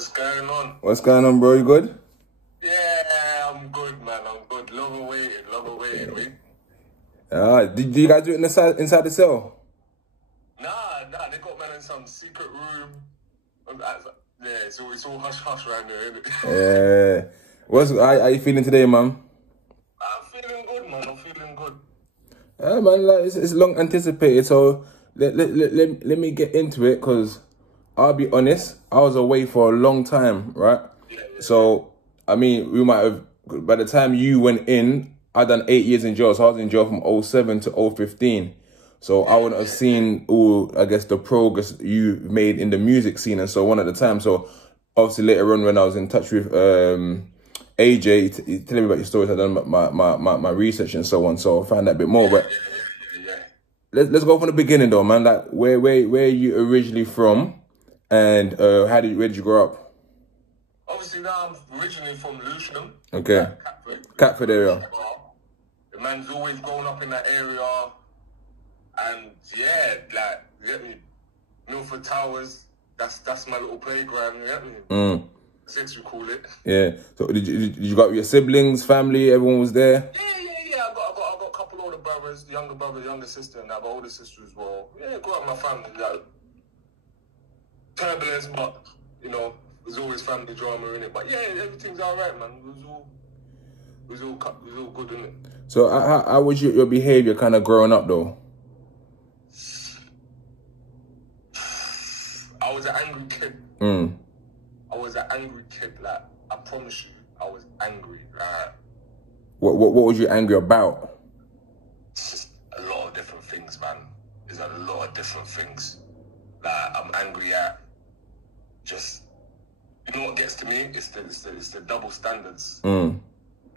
What's going on? What's going on, bro? You good? Yeah, I'm good, man. I'm good. Long awaited, mate. Did you guys do it inside the cell? Nah, they got man in some secret room. Yeah, it's all hush right now, isn't it? Yeah. How you feeling today, man? I'm feeling good, man. I'm feeling good. Yeah, man, like, it's long anticipated, so let me get into it, because I'll be honest, I was away for a long time, right? Yeah. So, I mean, we might have, by the time you went in, I done 8 years in jail, so I was in jail from 07 to 015. So I wouldn't have seen all, I guess, the progress you made in the music scene and so on at the time. So obviously later on when I was in touch with AJ, telling me about your stories, I done my research and so on. So I found that a bit more. But let's go from the beginning though, man. Like where are you originally from, and where did you grow up? Obviously now I'm originally from Lewisham. Okay. Catford area. The man's always grown up in that area. And yeah, like, you get me? Milford Towers, that's my little playground, you get me? Since you call it. Yeah. So did you got your siblings, family, everyone was there? Yeah. I got a couple older brothers, younger brother, younger sister, and I have an older sister as well. Yeah, grew up in my family, like, turbulence, but, you know, there's always family drama in it. But yeah, everything's alright, man. It was all good, in it. So how was your behavior kind of growing up though? I was an angry kid. I was an angry kid. Like, I promise you, I was angry. Like, what was you angry about? It's just a lot of different things, man. There's a lot of different things. Like, I'm angry at just, you know what gets to me? It's the double standards and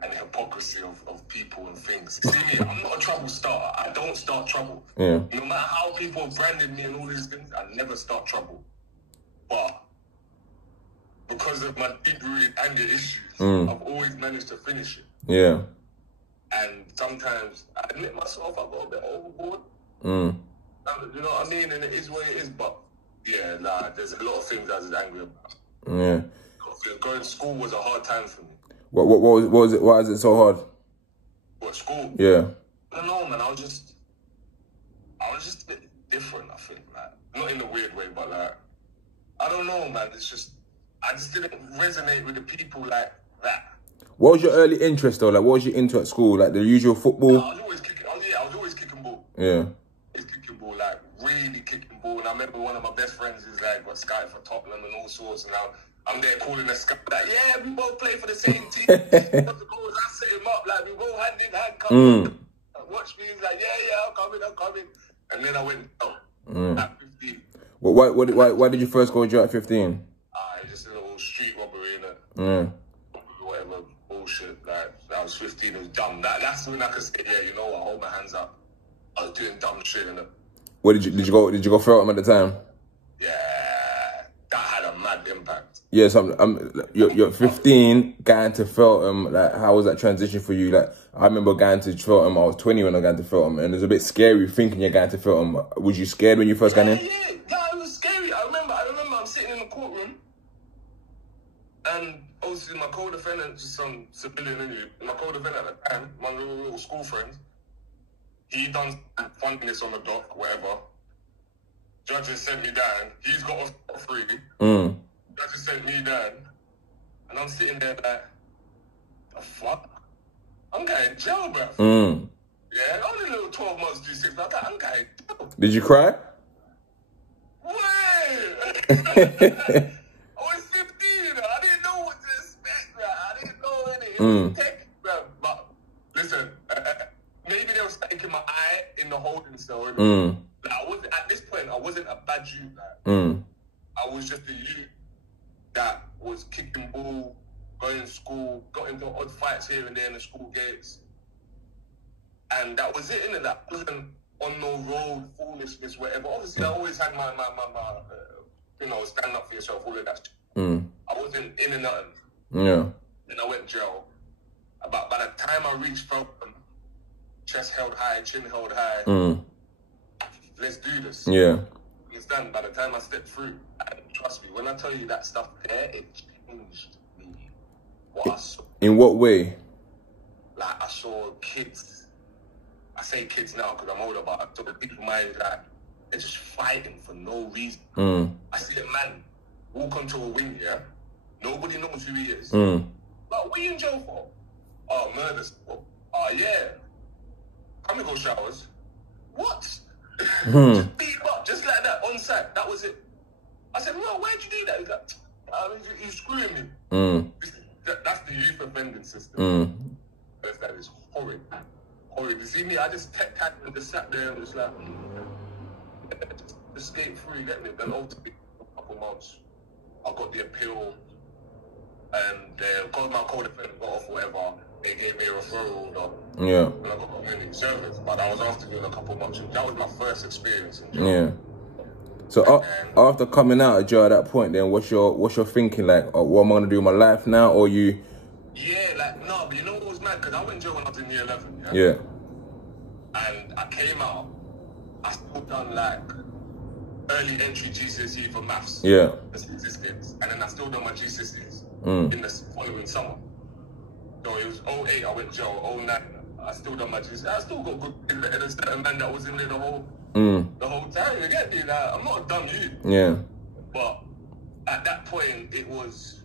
the hypocrisy of people and things. See me, I'm not a trouble starter. I don't start trouble. Yeah. No matter how people have branded me and all these things, I never start trouble. But because of my deep-rooted anger issues, I've always managed to finish it. Yeah. And sometimes I admit myself, I got a bit overboard. You know what I mean? And it is what it is. But yeah, there's a lot of things I was angry about. Yeah. Going to school was a hard time for me. What was it? Why is it so hard? What, school? Yeah. I don't know, man. I was just a bit different, I think. Like, not in a weird way, but like, I don't know, man. It's just, I just didn't resonate with the people like that. What was your early interest though? Like, what was you into at school? Like the usual football? I was always kicking. I was always kicking ball. Yeah. Always kicking ball, like really kicking ball. And I remember one of my best friends is like got scouted for Tottenham and all sorts. And I'm there calling the scout like, yeah, we both play for the same team. I set him up like we both hand in hand. Come watch me. He's like, yeah, I'm coming. And then I went at 15. Why did you first go to jail at 15? Just a little street robbery, innit? Whatever bullshit. Like, I was 15, it was dumb. That's when I could say, yeah, you know what, hold my hands up. I was doing dumb shit, innit? What did you go Feltham at the time? Yeah, that had a mad impact. Yeah, so you're 15, going to Feltham. Like, how was that transition for you? Like, I remember going to Feltham. I was 20 when I got to Feltham, and it was a bit scary thinking you're going to Feltham. Was you scared when you first got in? Yeah, it was scary. I remember I'm sitting in the courtroom, and obviously my co-defendant, just some civilian interview, my co-defendant at the time, my little school friend, he done funding on the dock, whatever. Judges sent me down. He's got off free. Judges sent me down, and I'm sitting there like, the fuck? I'm going to jail, bro. Yeah, only a little 12 months, G6, but I'm going to jail. Did you cry? Wait! I was 15, I didn't know what to expect, bro. I didn't know anything. It was tech, bro. But listen, maybe they were taking my eye in the holding cell. Like, at this point, I wasn't a bad youth. Like, I was just a youth that was kicking ball, going to school, got into odd fights here and there in the school gates. And that was it, innit? That wasn't on no road, foolishness, whatever. Obviously, I always had my you know, stand up for yourself, all of that shit. I wasn't in and nothing. Yeah. Then I went to jail. About by the time I reached Feltham, chest held high, chin held high. Let's do this. Yeah. Understand? By the time I stepped through, I had trust me, when I tell you that stuff there, it changed me. What I saw. In what way? Like, I saw kids. I say kids now because I'm older, but I saw the people my age, like, they're just fighting for no reason. I see a man walk onto a wing, yeah? Nobody knows who he is. Like, what are you in jail for? Oh, murder. Oh, yeah. Come and go showers. What? Just beat him up, just like that, on site. That was it. I said, well, why'd you do that? He's like, he's screwing me. That's the youth offending system. That is horrid. Horrid. You see me, I just tackled and just sat there and was like, just escape free, let me. Then ultimately, a couple months, I got the appeal, and because my co-defendant got off whatever, they gave me a referral order. Yeah. And I got community service, but I was after doing a couple months. That was my first experience in jail. Yeah. So after coming out of jail at that point, then what's your thinking like? What am I gonna do with my life now, or you? Yeah, like no, but you know what was mad? Because I went to jail when I was in year 11. Yeah. And I came out. I still done like early entry GCSE for maths. Yeah. And then I still done my GCSEs in the following summer. So it was 08, I went to jail. 09, I still done my GCSEs. I still got good grades better than certain man that was in there the whole time. You get me? Like, I'm not a dumb youth. Yeah. But at that point, it was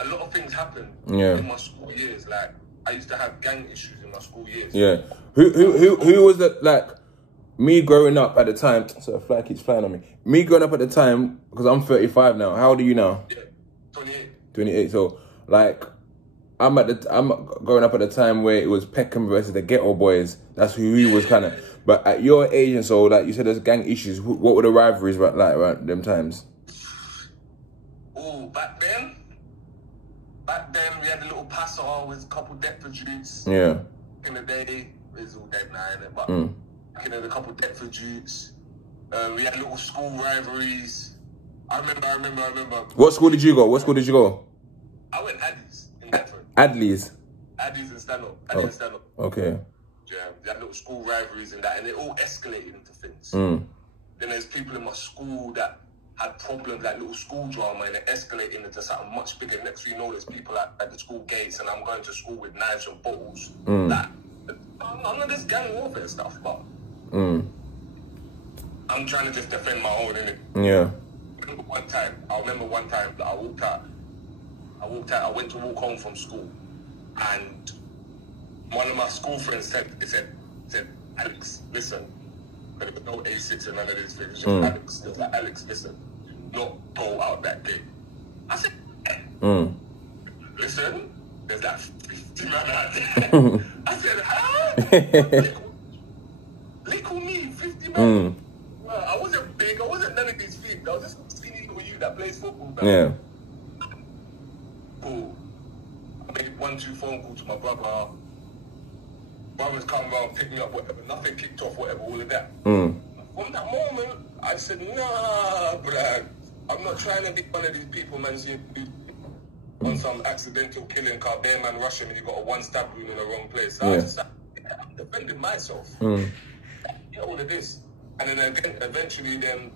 a lot of things happened in my school years. Like, I used to have gang issues in my school years. Yeah. Who was that? Like, me growing up at the time. So a fly keeps flying on me. Me growing up at the time, because I'm 35 now. How old are you now? Yeah, 28. 28. So like, I'm growing up at the time where it was Peckham versus the Ghetto Boys. That's who he was kind of. But at your age and so, like you said, there's gang issues. What were the rivalries like around them times? Oh, back then we had a little passer with a couple Deptford youths. Yeah. In the day, it's all dead now, innit? But you know, a couple Deptford youths. We had little school rivalries. I remember. What school did you go? I went Addies in Deptford. Adleys in Stanhope. Okay. Yeah, we had little school rivalries and that, and it all escalated into things. Then there's people in my school that had problems, like little school drama, and it escalated into something much bigger. Next thing you know, there's people at the school gates, and I'm going to school with knives and bottles. Like, none of this gang warfare stuff, but I'm trying to just defend my own, innit? Yeah. I remember one time that I walked out. I went to walk home from school, and one of my school friends said, Alex, listen. There was no A6 and none of these things. Just Alex. It was like, Alex, listen. Do not go out that gate. I said, listen, there's that 50 man out there. I said, huh? Little me, 50 man. I wasn't big. I wasn't none of these things. I was just a skinny little you that plays football. Man. Yeah. Cool. I made 1-2 phone calls to my brother. Brothers come around, pick me up, whatever. Nothing kicked off, whatever, all of that. From that moment, I said, nah, bruh. I'm not trying to be one of these people, man, on some accidental killing car, bear man rushing and you got a one stab wound in the wrong place. So I just said, I'm defending myself. Yeah, all of this. And then again, eventually then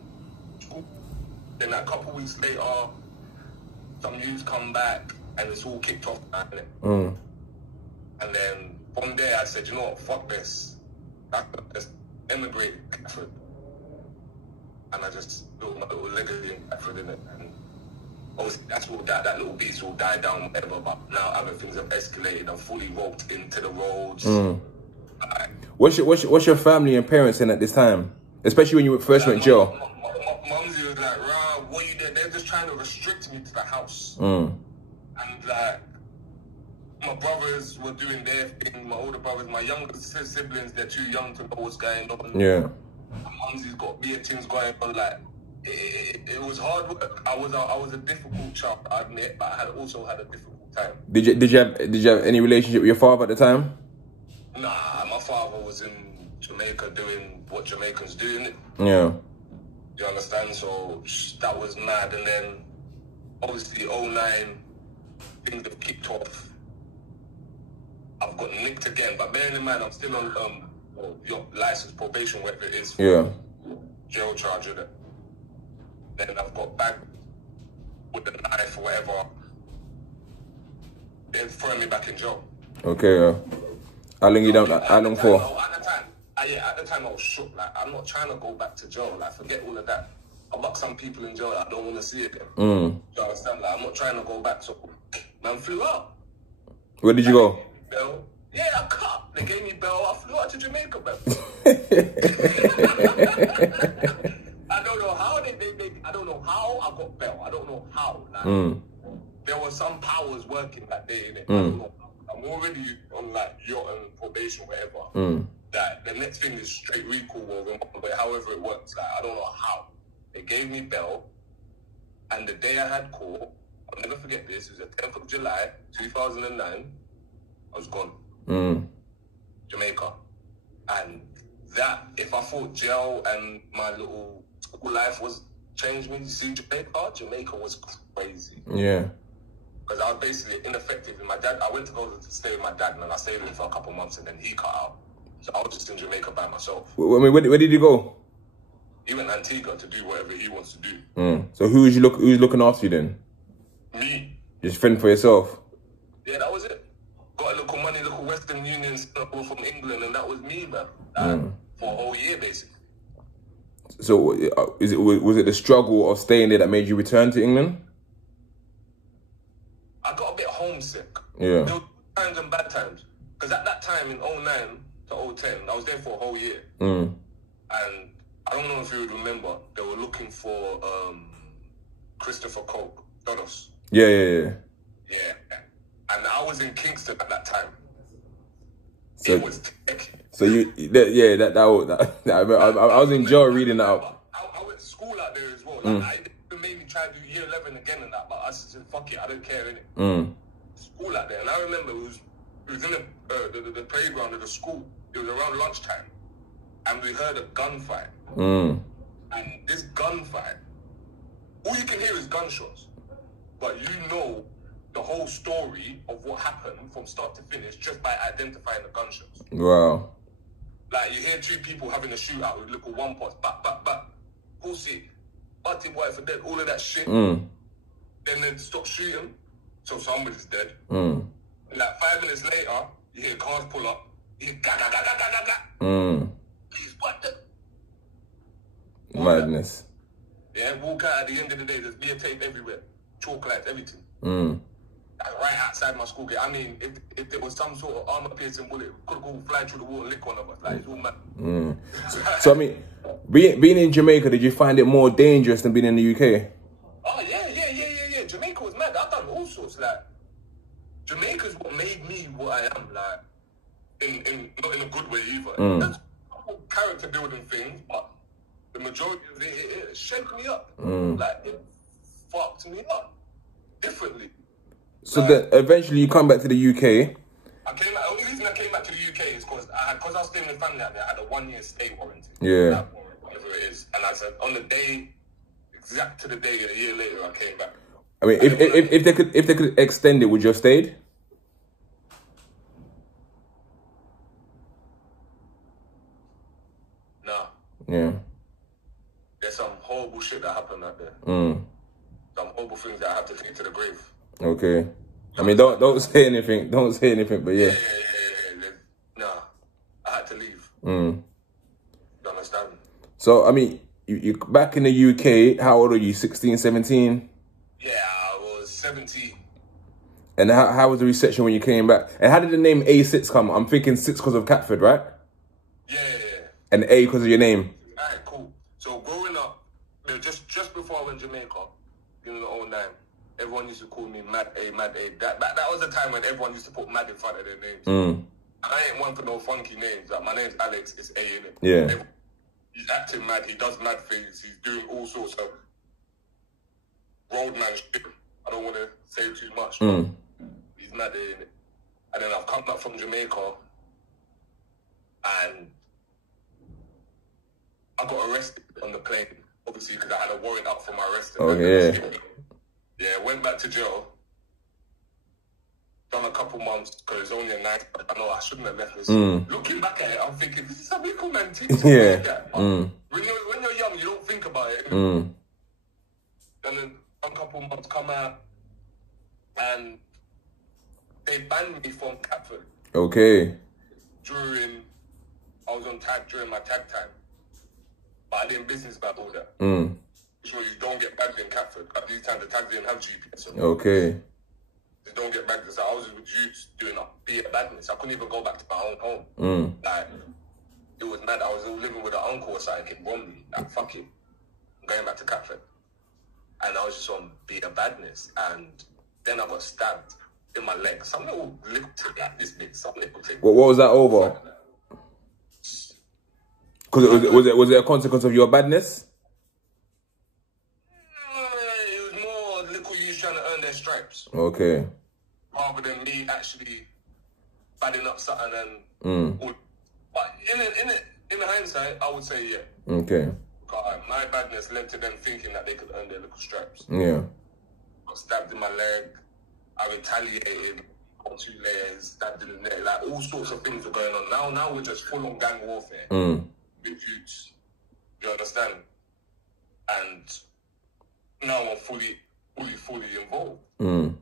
a couple weeks later, some youths come back and it's all kicked off. And then from there I said, you know what, fuck this. I just emigrated to Catford. And I just built my little legacy in Catford, innit? And obviously that's all that little beast will die down, whatever, but now other things have escalated. I'm fully roped into the roads. What's your family and parents in at this time? Especially when you first went to jail. Mumsy was like, "Rah, what you did? They're just trying to restrict me to the house." And like, my brothers were doing their thing. My older brothers, my younger siblings, they're too young to know what's going on. Yeah. Mumsy's got beer things going on. Like, it was hard work. I was a difficult child, I admit, but I also had a difficult time. Did you have any relationship with your father at the time? Nah, my father was in Jamaica doing what Jamaicans do, innit? Yeah. You understand? So that was mad. And then obviously 09, things have kicked off. I've got nicked again, but bearing in mind I'm still on your license, probation, whatever it is. Yeah. Jail charge, innit? Then I've got back with the knife or whatever. They're throwing me back in jail. Okay, how long you down? How long for? At the time I was shook. Like, I'm not trying to go back to jail. Like, forget all of that. I bucked some people in jail that I don't want to see again. You understand? Like, I'm not trying to go back. So, man, flew out. Where did you go? Bail. Yeah, I cut. They gave me bail. I flew out to Jamaica, man. I don't know how I don't know how I got bail. I don't know how. Like, there were some powers working that day, innit? I don't know. I'm already on like yacht and probation, whatever. That the next thing is straight recall or however it works. Like, I don't know how. They gave me bail, and the day I had court, I'll never forget this. It was the 10th of July, 2009. I was gone. Jamaica. And that, if I thought jail and my little school life was changed me, you see, Jamaica was crazy. Yeah. Because I was basically ineffective. And my dad, I went to go to stay with my dad, and then I stayed with him for a couple of months, and then he cut out. So I was just in Jamaica by myself. Where did you go? He went to Antigua to do whatever he wants to do. So who's looking after you then? Me. Just fend for yourself? Yeah, that was it. Got a little money, little Western Union stuff from England, and that was me, man. For a whole year, basically. So was it the struggle of staying there that made you return to England? I got a bit homesick. Yeah. There were good times and bad times. Because at that time, in 09 to 010, I was there for a whole year. And I don't know if you would remember, they were looking for Christopher Coke, Donos. Yeah. Yeah. And I was in Kingston at that time. So, it was tech. So I was in jail reading that out. I went to school out there as well. Like, I made me try to do year 11 again and that, but I said, fuck it, I don't care, innit? School out there. And I remember it was in the playground of the school. It was around lunchtime. And we heard a gunfight. And this gunfight, all you can hear is gunshots. But you know the whole story of what happened from start to finish just by identifying the gunshots. Wow. Like, you hear two people having a shootout with little one pots, back, pussy, butty boy for dead, all of that shit. Then they stop shooting, so somebody's dead. And like 5 minutes later, you hear cars pull up, you hear ga. Please, what the? Madness. Yeah, walk out at the end of the day, there's beer tape everywhere, chalk lights, everything. Like, right outside my school gate. I mean, if there was some sort of armor-piercing bullet, could go fly through the wall and lick one of us. Like, it's all mad. So, I mean, being in Jamaica, did you find it more dangerous than being in the UK? Oh, yeah. Jamaica was mad. I've done all sorts. Like, Jamaica's what made me what I am. Like, not in a good way either. That's character building things, but the majority of it shaped me up. Like, it fucked me up differently. So then eventually you come back to the UK. The only reason I came back to the UK is because I was staying with family out there, I had a 1-year stay warranty. Yeah. Whatever it is. And I said, on the day, exact to the day, a year later, I came back. I mean, if they could extend it, would you have stayed? No. Yeah. There's some horrible shit that happened out there. Some horrible things that I have to take to the grave. Okay. I mean, don't say anything. Don't say anything, but yeah. Yeah. No. I had to leave. You understand? So, I mean, you back in the UK, how old are you? 16, 17? Yeah, I was 17. And how was the reception when you came back? And how did the name A6 come? I'm thinking 6 because of Catford, right? Yeah. And A because of your name. Alright, cool. So growing up, just before I went to Jamaica, in the 09, everyone used to call me Mad A. That was the time when everyone used to put Mad in front of their names. I ain't one for no funky names. Like, my name's Alex, it's A in it. Yeah. He's acting mad, he does mad things, he's doing all sorts of roadman shit. I don't want to say too much, but he's mad in it. And then I've come back from Jamaica and I got arrested on the plane, obviously, because I had a warrant out for my arrest. Yeah, went back to jail. Done a couple months because it's only a night. I know I shouldn't have left this. Looking back at it, I'm thinking, this is a little man thing. Yeah. When you're young, you don't think about it. and then a couple months come out, and they banned me from Catford. Okay. I was on tag during my tag time, but I didn't business about all that. So you don't get bagged in Catford. At these times, the tags didn't have GPS. Okay. You don't get bagged. So I was with youths doing a badness. I couldn't even go back to my own home. Like, it was mad. I was living with an uncle or something in Bromley. Like, fuck it. I'm going back to Catford. And I was just on beer badness. And then I got stabbed in my leg. Some little thing like this big. Some little thing. What was that over? Because was it a consequence of your badness? It was more little youths trying to earn their stripes. Okay. Rather than me actually badding up something and... But in hindsight, I would say yeah. Okay. My badness led to them thinking that they could earn their little stripes. Yeah. I got stabbed in my leg. I retaliated on 2 layers, stabbed in the neck. Like, all sorts of things were going on. Now we're just full-on gang warfare. With youths. You understand? And now I'm fully involved. And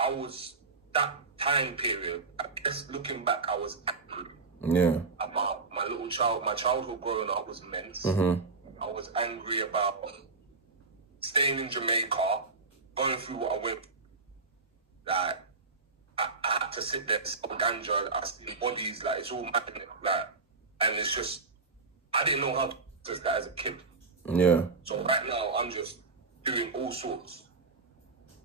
I was, that time period, I guess looking back, I was angry. Yeah. About my childhood growing up was immense. I was angry about staying in Jamaica, going through what I went. Like, I had to sit there, smoke ganja, I see bodies, like, it's all mad, like, and it's just, I didn't know how to do that as a kid. Yeah. So right now, I'm just doing all sorts.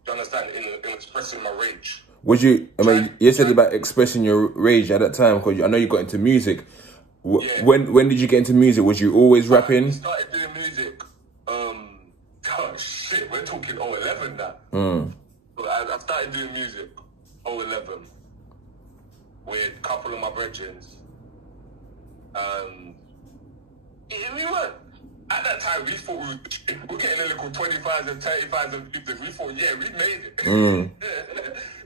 Do you understand? In expressing my rage. Would you, I mean, you said about expressing your rage at that time, because I know you got into music. Yeah. When did you get into music? Was you always rapping? I started doing music, oh shit, we're talking 2011 now. But I started doing music 2011 with a couple of my brethren. We weren't, at that time, we thought we were getting a little 25s and 35s and 50s. We thought, yeah, we made it.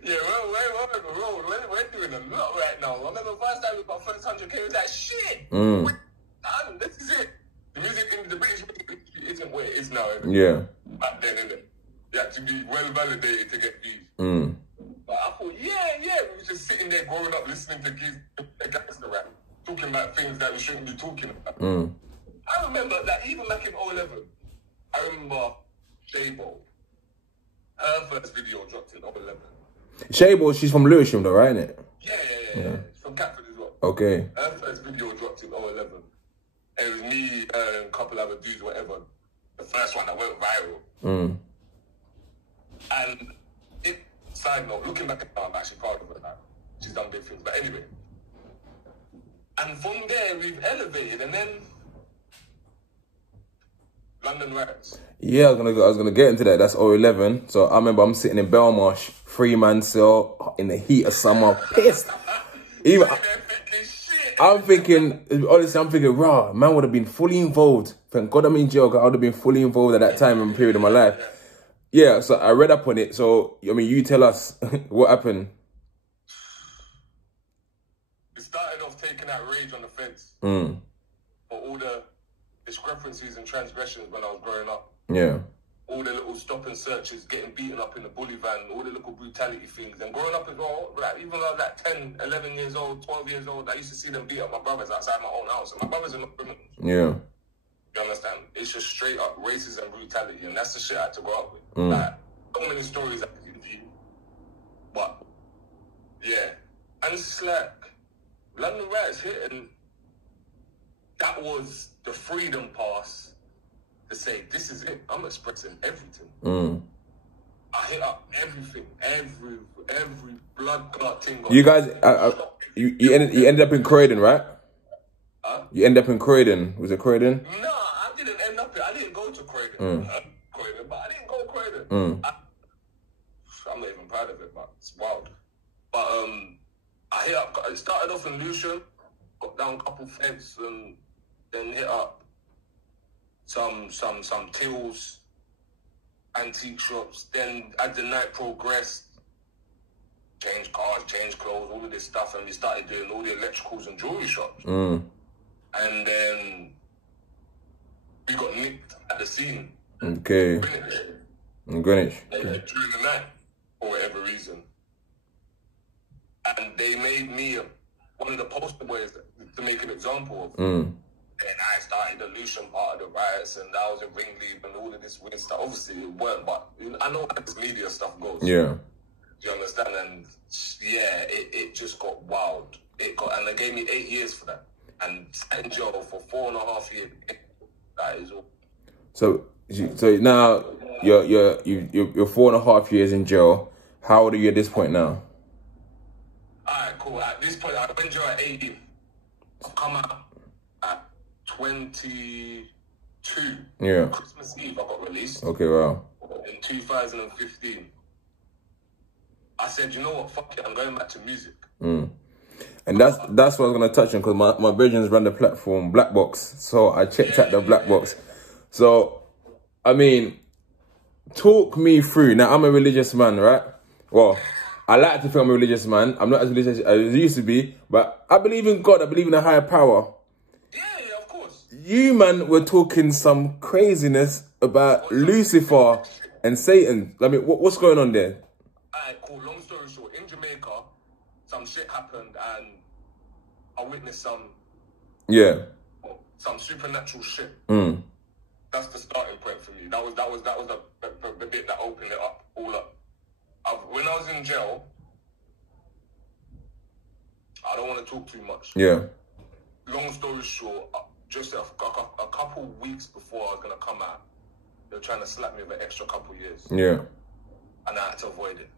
Yeah, we're on the road. We're doing a lot right now. I remember the first time we got first 100K, it was like, shit, we're done. This is it. The music, the British music industry isn't where it is now. Yeah. Back then, innit? You had to be well validated to get views. But I thought, yeah, we were just sitting there growing up listening to gangster rap, talking about things that we shouldn't be talking about. I remember, like, even back in 2011, I remember Shabo. Her first video dropped in 2011. Shabo, she's from Lewisham though, right, innit? Yeah. From Catford as well. Okay. Her first video dropped in 2011. And it was me and a couple other dudes, whatever. The first one that went viral. And side note, looking back at her, I'm actually proud of her now. She's done big things. But anyway. And from there, we've elevated, and then London Riots. Yeah, I was gonna get into that. That's 2011. So I remember I'm sitting in Belmarsh, 3-man cell, in the heat of summer, pissed. I'm thinking, honestly, raw, man would have been fully involved. Thank God I'm in jail, because I would have been fully involved at that time and period of my life. Yeah, so I read up on it. So, I mean, you tell us what happened. It started off taking out rage on the fence. For all the discrepancies and transgressions when I was growing up. Yeah. All the little stop and searches, getting beaten up in the bully van, all the little brutality things. And growing up as well, like, even when I was like 10, 11 years old, 12 years old, I used to see them beat up my brothers outside my own house. And my brothers are not criminals. Yeah. You understand? It's just straight up racism and brutality. And that's the shit I had to grow up with. Like, so many stories I could give you. But, yeah. And it's just like, London Riots hit, and that was the freedom pass to say, this is it. I'm expressing everything. I hit up everything, every blood clot thing. You guys, you ended up in Croydon, right? You ended up in Croydon. Was it Croydon? No, I didn't end up. I didn't go to Croydon. Croydon, but I didn't go to Croydon. I'm not even proud of it, but it's wild. But I hit up. I started off in Lewisham, got down a couple feds, and then hit up some tills, antique shops. Then as the night progressed, changed cars, changed clothes, all of this stuff, and we started doing all the electricals and jewelry shops. And then we got nicked at the scene. Okay. In Greenwich. During the night, for whatever reason. And they made me one of the poster boys to make an example of. And I started the Lucian part of the riots, and I was a ringleader and all of this weird stuff. Obviously, it weren't, but I know how this media stuff goes. Yeah. Do you understand? And yeah, it just got wild. And they gave me 8 years for that. And sat in jail for 4.5 years. That is all. So now you're 4.5 years in jail. How old are you at this point now? Alright, cool. At this point, I went to jail at 18. I've come out at 22. Yeah. Christmas Eve, I got released. Okay, wow. In 2015. I said, you know what, fuck it, I'm going back to music. And that's what I was going to touch on, because my brethren ran the platform Black Box. So I checked out the Black Box. So, I mean, talk me through. Now, I'm a religious man, right? Well, I like to think I'm a religious man. I'm not as religious as I used to be, but I believe in God. I believe in a higher power. Yeah, of course. You, man, were talking some craziness about Lucifer and Satan. I mean, what's going on there? Alright, cool. Long story short, in Jamaica, some shit happened and I witnessed some supernatural shit. That's the starting point for me. That was the bit that opened it up, all up. When I was in jail, I don't want to talk too much. Yeah. Long story short, just a couple weeks before I was gonna come out, they were trying to slap me with an extra couple years. Yeah. And I had to avoid it.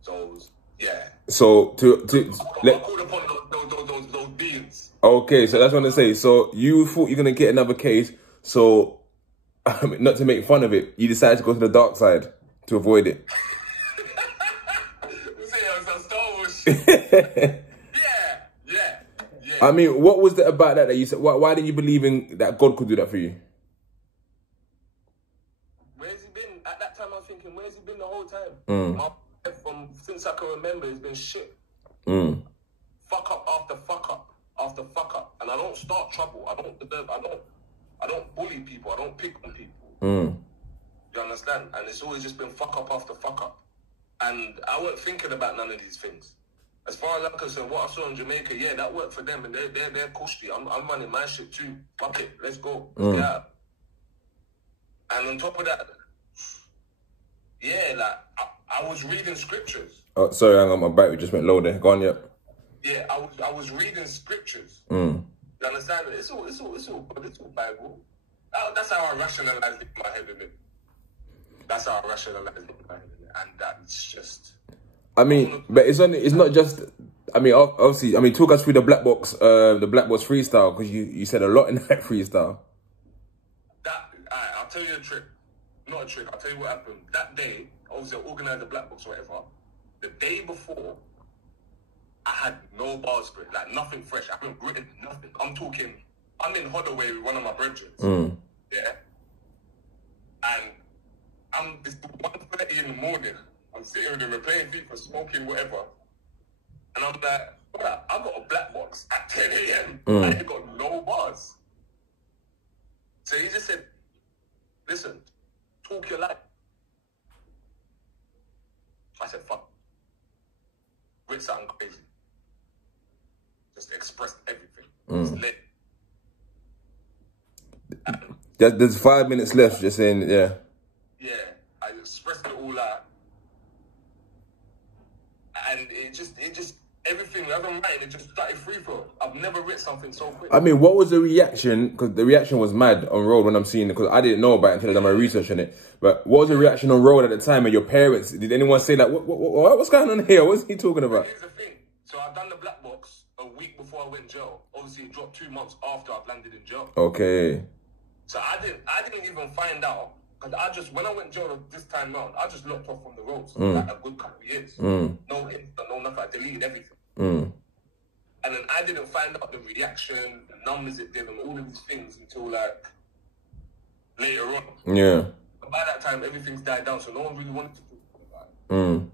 So it was, yeah. So I called upon those beings. Okay, so that's what I'm say. So you thought you're gonna get another case. So not to make fun of it, you decided to go to the dark side to avoid it. Yeah. I mean, what was it about that you said? Why did you believe in that God could do that for you? Where's he been? At that time, I was thinking, where's he been the whole time? My life since I can remember, it's been shit. Fuck up after fuck up after fuck up, and I don't start trouble. I don't bully people. I don't pick on people. You understand? And it's always just been fuck up after fuck up, and I wasn't thinking about none of these things. As far as I'm concerned, what I saw in Jamaica, yeah, that worked for them, and they're cushy. I'm running my shit too. Fuck it, let's go. Let's get out. And on top of that, yeah, like I was reading scriptures. Oh, sorry, hang on, my battery just went low there. Go on, yep. Yeah, I was reading scriptures. You understand? It's all Bible. That's how I rationalize it in my head, isn't it? That's how I rationalize it in my head, and that's just. I mean, but it's not just. I mean, obviously, talk us through the Black Box freestyle, because you said a lot in that freestyle. I'll tell you a trick. Not a trick. I'll tell you what happened. That day, obviously, I organised the Black Box or whatever. The day before, I had no bars for it, like nothing fresh. I haven't written nothing. I'm in Holloway with one of my brethren. Yeah. And it's 1:30 in the morning. I'm sitting with him, we're playing FIFA, smoking, whatever. And I'm like, brother, I got a Black Box at 10 a.m. I ain't got no bars. So he just said, listen, talk your life. I said, fuck. Writ something crazy. Just expressed everything. Just lit. There's 5 minutes left, just saying, yeah. Yeah, I expressed it all out. And it just everything, as I'm writing, it just started free flow. I've never written something so quick. I mean, what was the reaction? Because the reaction was mad on road when I'm seeing it, because I didn't know about it until I done my research on it. But what was the reaction on road at the time? And your parents, did anyone say like, what's going on here? What's he talking about? Here's the thing. So I've done the Black Box a week before I went in jail. Obviously, it dropped 2 months after I've landed in jail. Okay. So I didn't even find out. Because when I went to jail this time round, I just locked off from the roads like a good couple of years. No hits, no nothing. I deleted everything. And then I didn't find out the reaction, the numbers it did, and all of these things until like later on. Yeah. But by that time, everything's died down, so no one really wanted to talk about it. I'm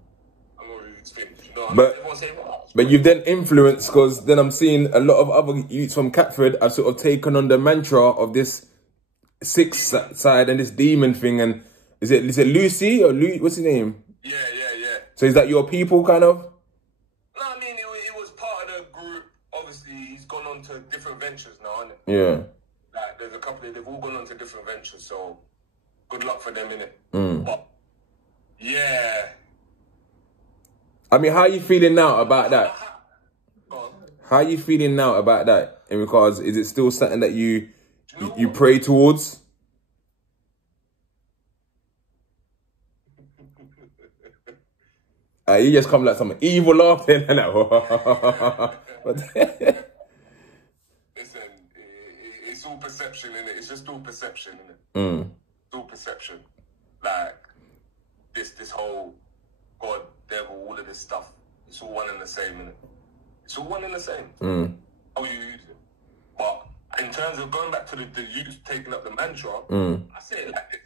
not really finished, you know. Everyone saying, but you've then influenced, because then I'm seeing a lot of other youths from Catford have sort of taken on the mantra of this six side and this demon thing, and is it Lucy or what's his name? Yeah. So is that your people, kind of? No, I mean, it was part of the group. Obviously, he's gone on to different ventures now, isn't it? Yeah. Like, there's a couple, they've all gone on to different ventures, so good luck for them, innit? But, yeah. I mean, how are you feeling now about that? How are you feeling now about that? In regards, is it still something that you pray towards? You just come like some evil laughing. Listen, it's all perception, innit? It's just all perception, innit? It's all perception. Like, this whole God, devil, all of this stuff. It's all one and the same, innit? It's all one and the same. How you use it. But in terms of going back to the youth taking up the mantra, I say it like this.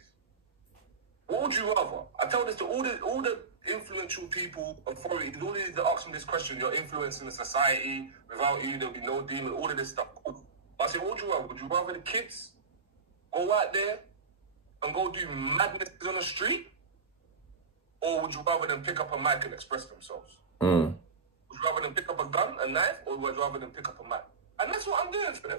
What would you rather? I tell this to all the influential people, authorities, all these that ask them this question, you're influencing the society, without you there'll be no demon, all of this stuff. Cool. I say, what would you rather? Would you rather the kids go out there and go do madness on the street? Or would you rather them pick up a mic and express themselves? Would you rather them pick up a gun, a knife, or would you rather them pick up a mic? And that's what I'm doing for them.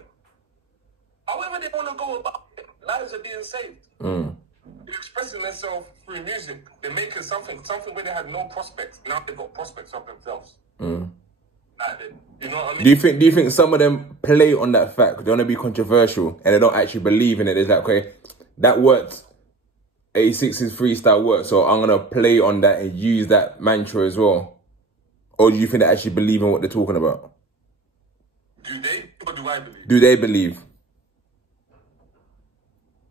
However they want to go about it, lives are being saved. They're expressing themselves through music. They're making something where they had no prospects. Now they've got prospects of themselves. Like you know what I mean? Do you think some of them play on that fact? They want to be controversial and they don't actually believe in it. It's like, okay, that worked. 86's freestyle worked, so I'm gonna play on that and use that mantra as well. Or do you think they actually believe in what they're talking about? Do they, or do I believe? Do they believe?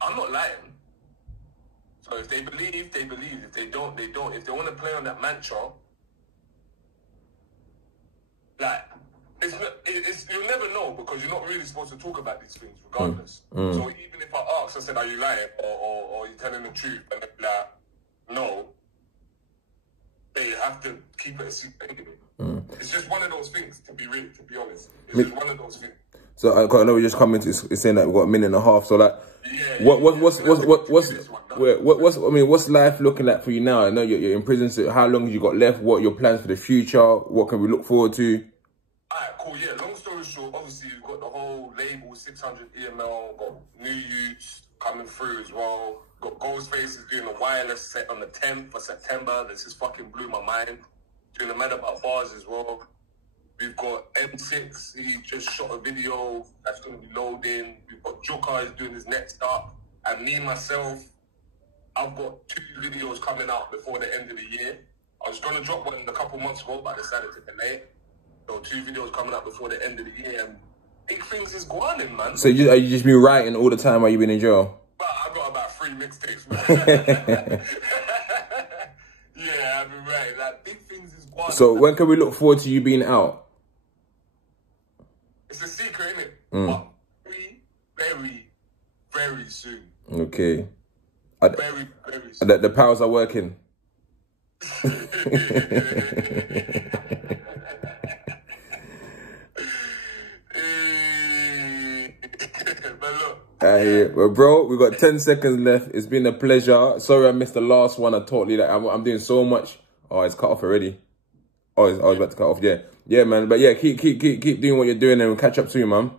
I'm not lying. So if they believe, they believe. If they don't, they don't. If they want to play on that mantra, like, you'll never know because you're not really supposed to talk about these things regardless. So even if I ask, I said, are you lying or are you telling the truth? And they're like, no, they have to keep it a secret anyway. It's just one of those things, to be honest. It's just one of those things. So I know we're just coming to saying that we've got a minute and a half. So like, what's life looking like for you now? I know you're in prison. So how long have you got left? What are your plans for the future? What can we look forward to? Alright, cool. Yeah. Long story short, obviously you've got the whole label 600 EML. Got new youths coming through as well. Got Ghostface is doing a wireless set on the 10th of September. This has fucking blew my mind. Doing a Mad About Bars as well. We've got M6, he just shot a video that's going to be loading. We've got Joker is doing his next up. And me, myself, I've got 2 videos coming out before the end of the year. I was going to drop one a couple months ago, but I decided to delay it. So 2 videos coming out before the end of the year. And big things is going on, man. So are you just been writing all the time while you've been in jail? But I've got about 3 mixtapes, man. Yeah, I've been writing. Like, big things is going on. So when can we look forward to you being out? It's a secret, isn't it? But very, very soon. Okay. Very soon. The powers are working. Well, bro, we got 10 seconds left. It's been a pleasure. Sorry I missed the last one. I totally I'm doing so much. Oh, it's cut off already. Oh, it's about to cut off. Yeah, man. But yeah, keep doing what you're doing, and we'll catch up soon, man.